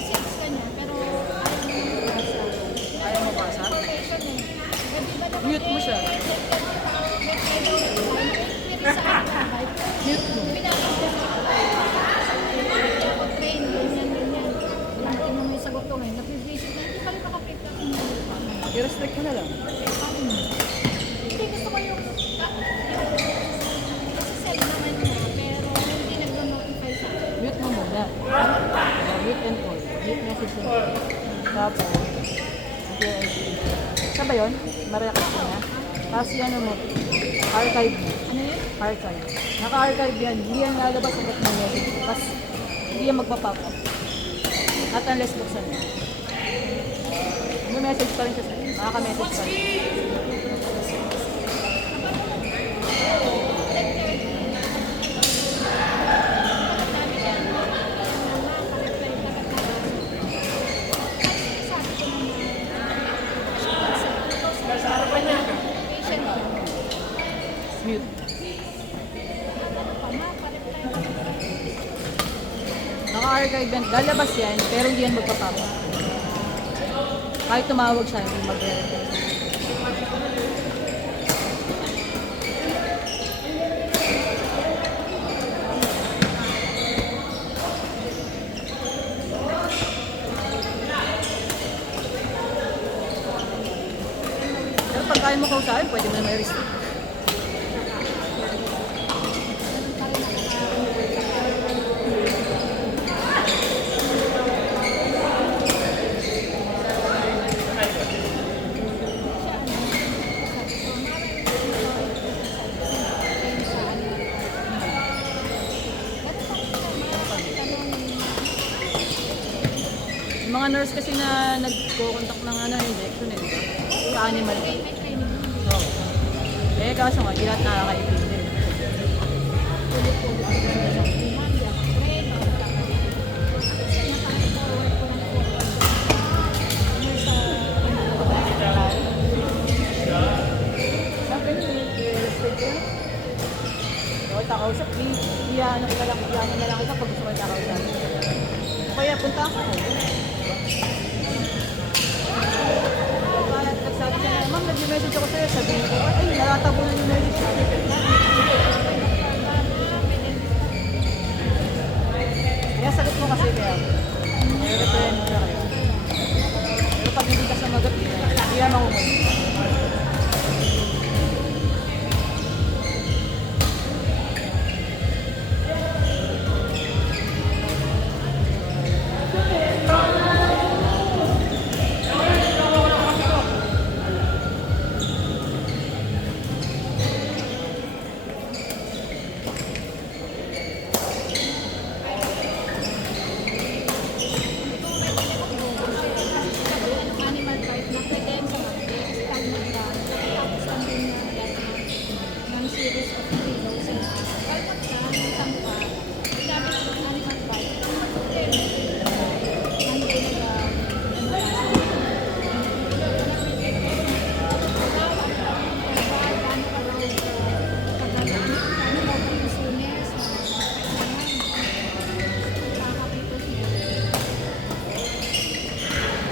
message ka niya, pero Ayaw mo basa? information eh. Gabi ba naman Mute mo siya. Mute mo. Train, ganyan, ganyan. Tingnan mo yung sagot ko ngayon. Nag-visit na, hindi pa rin makapick up yung I-respect mo na lang. hindi gusto ko yung send naman niya, pero hindi nag-notify sa akin. Mute mo muna. Mute and call. Mute message and call. Tapos, saan ba yun? Mariakas ka na. Tapos yan mo, archive mo. Ano yun? Archive. Naka-archive yan. Hindi yan lalabas sa ba't ng message. Tapos, hindi yan magpa-pop up. At unless buksan mo. May message pa rin siya sa'yo. Makaka-message pa rin. Mute. Naka-archive yan. Lalabas yan, pero hindi yan magpa-pop up. Kahit tumawag siya, hindi mag-reply. Pero pag kaya mo kausapin, pwede mo na may restrict. Yung mga nurse kasi na nagko-contact ng injection eh, di ba? Sa animal. Oo. Eh, kaso nga, di lahat nakakaintindi. Sabi niyo, i-respect yun. So, takausap, iyaano na lang kita pag gusto ko takausap. Kaya punta ako. Nagsabi siya na, ma'am, nag-message ako sa'yo. Sabihin ko, ay, nalatabo na yung message. Kaya sagot mo kasi kaya. I-replyan mo na kayo. Pero pag hindi ka sumagot, hindi yan makukulit. Animal part na pwede yung sa mag-text, pag tapos lang din ng series of videos. Kahit na isang pa, gamit ang animal part.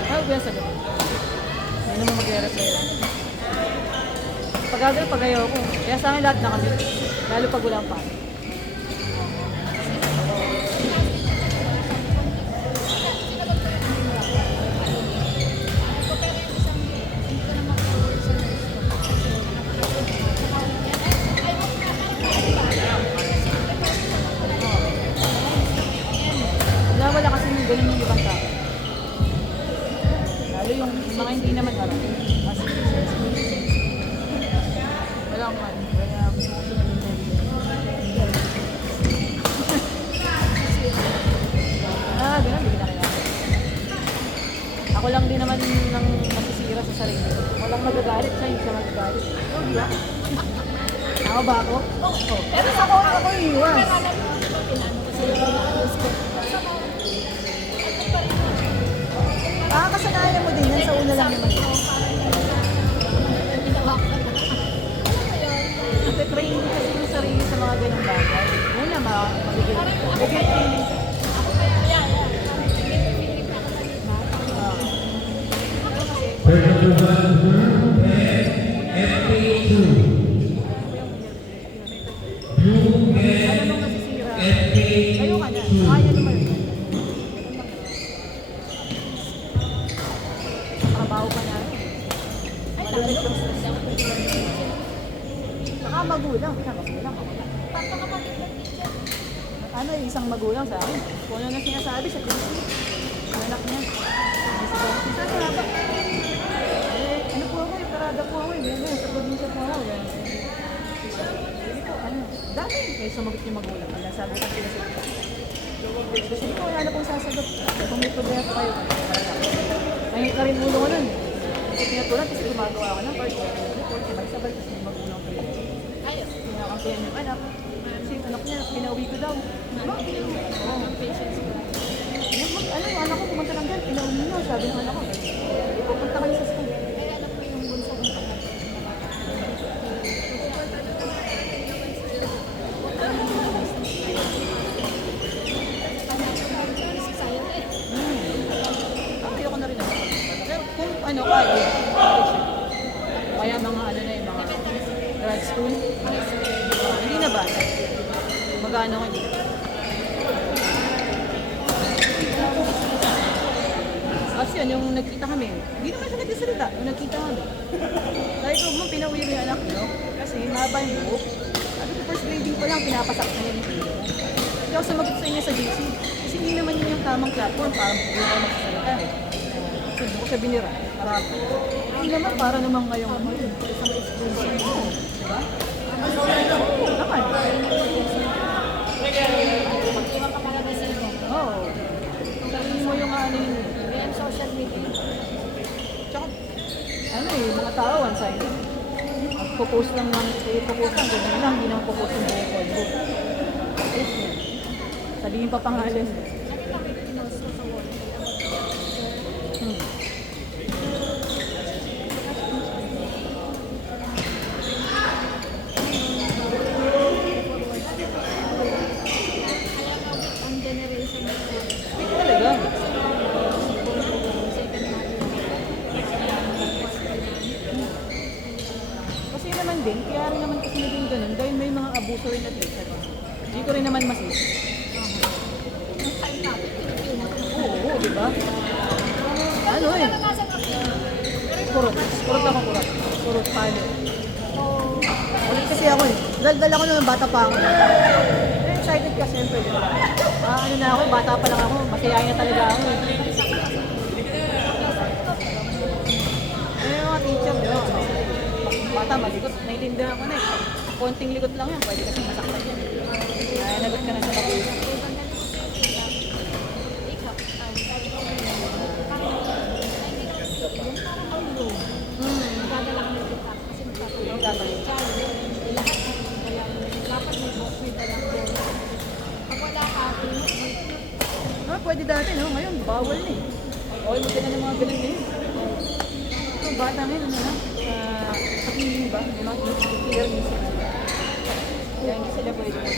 Ano ba yung sagot? Hindi naman mag-i-reply. Pag-agal, pag-ayaw ko. Kaya sa akin lahat nakamute. Lalo pag walang pa. Wala kasi yung ganun yung ibang tao. Lalo yung mga hindi naman alam. Kasi wala akong ano. Kaya ganun, hindi na kaya. Ako lang din naman nang masisira sa sarili ko. Walang magagalit siya, hindi siya magagalit. Oh, di ba? Tao ba ako? Oo. Pero sa ako iiwas. Kasanayan mo din yan sa una lang naman. Nagpe-train din kasi yung sarili sa mga ganong bagay. Una, magiging feeling ka. Ano nung nasisira? Kayo ka na. Kaya naman. Trabaho ka na. Ay, malulog yung stress. Saka magulang. Papakapatid ng teacher. Ano yung isang magulang sa akin? Kung ano na sinasabi sa TV. Ang anak niya. Ano po ako? Yung karada po ako. Sa probinsya po ako. Hindi ko, dati. Kaya sumagot yung magulang. Ang sabi ko sila sa TV. Kasi ko, wala na pong sasagot. Kung may problema pa kayo. Nangit na rin ulo ko nun. Kasi pinatulan, kasi gumagawa ako ng part. Sabay-sabay, kasi may magulang ko. Ayos. Kinakampihan yung anak. Kasi yung anak niya, pinauwi ko daw. Ang patience ko. Yung anak ko pumunta lang dyan, pinauwi niya. Sabi ng anak ko, pupunta kayo sa school. Kaya alam ko yung bunso kong pangat. Sa'yo eh. Ayoko na rin ako. Pero kung ano, college. Kaya mga ano na yung mga grad school. Hindi na ba? Magano ka dito? Kasi yun, yung nagkita kami, hindi naman siya nagsasalita, yung nagkita kami. Sabi ko, pinauwi mo yung anak mo, kasi mahaba yung buhok. Sabi ko, first grading pa lang, pinapasak na niya ni Pino. Hindi ako sumagot sa inyo sa GC. Kasi hindi naman yun yung tamang platform, parang hindi ako magsasalita. So, doon ko siya binira. Para, hindi naman, para naman ngayong isang exclusive mo. Diba? Oo, naman. Iwan ka para sa inyo. Oo. Sabihin mo yung ano yun. Ngayon social media. Tsaka, ano eh, mga tao, one-sided. Post lang ng, post lang, ganyan lang, hindi naman post yung buong polvo. Sabihin pa pangalan. Ano ba may pinost ko sa wall? Kaya nga weak ang generation na ito. Wait talaga. Kasi naman din, kaya rin naman kasi naging ganun, dahil may mga abuso rin na teacher. Hindi ko rin naman masis. Ang time natin, Pilipino. Oo, di ba? Ano eh, Naranasan natin. kurot. Kurot ako kurot. Kurot palo. So, Ulit kasi ako eh. Daldal ako nung bata pa ako. Excited ka siyempre, di ba? Ano na ako, bata pa lang ako. Masayahin na talaga ako eh. Yung mga teacher, di ba? Bata, malikot. Naiintindihan ko na eh. Konting likot lang yan, pwede kasi masaktan yan. Kaya nagot ka na sa pag-uusap. ikaw, parang ang low. Magdadala ka ng kita kasi magpapalagay. Magdadala. Lahat dapat may book, may dalang book. Pag wala ka, Pwede dati, no? Ngayon, bawal na eh. Okay, mo na ng mga ganun na yun. So, bata ngayon, ano na? Sa piling ba? May mga clear music. Kaya hindi sila pwede mo.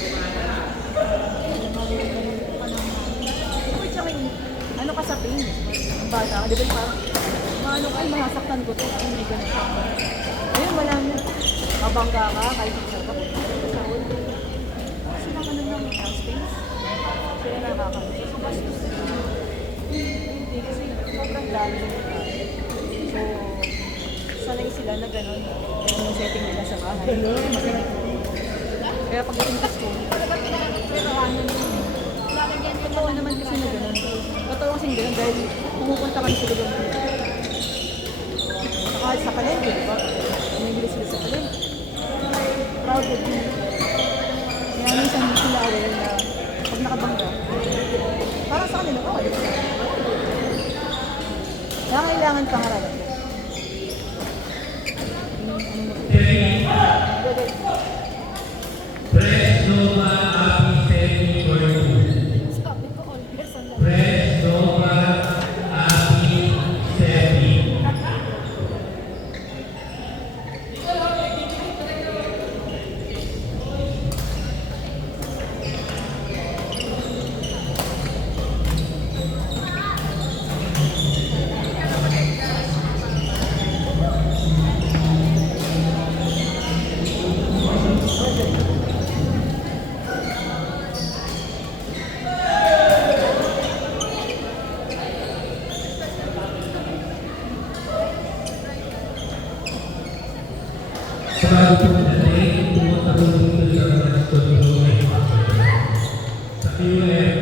Uy, tsaka yung, ano ka sa pain? Ang bata ka, di ba yung parang, maano ka, ay, mahasaktan ko to. Ay, may ganun siya. Ayun, wala na. Mabangga ka, kahit hindi ka sa hall. Sila ka naman ng space. Sila nakakasya. So, bastos na yun. Hindi, kasi sobrang dami ng tao. So, sanay sila na gano'n. Yung setting nila sa bahay. Makinig. Kaya pagdating sa school, lalagyan ko totoo naman kasi na gano'n. Totoo kasing gano'n dahil pumupunta kami sa lugar mo. Saka sa palengke, di ba? Namibili sila sa palengke. Crowded din. Kaya minsan sila aware na pag nakabangga, parang sa kanila, oh, di ba? Kaya kailangan pangaralan. sabi ko, all person lang. Bago po natin, tumatawag dito sa mga studio sa QM.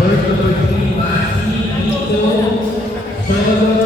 First number 3, Masi Ito Solo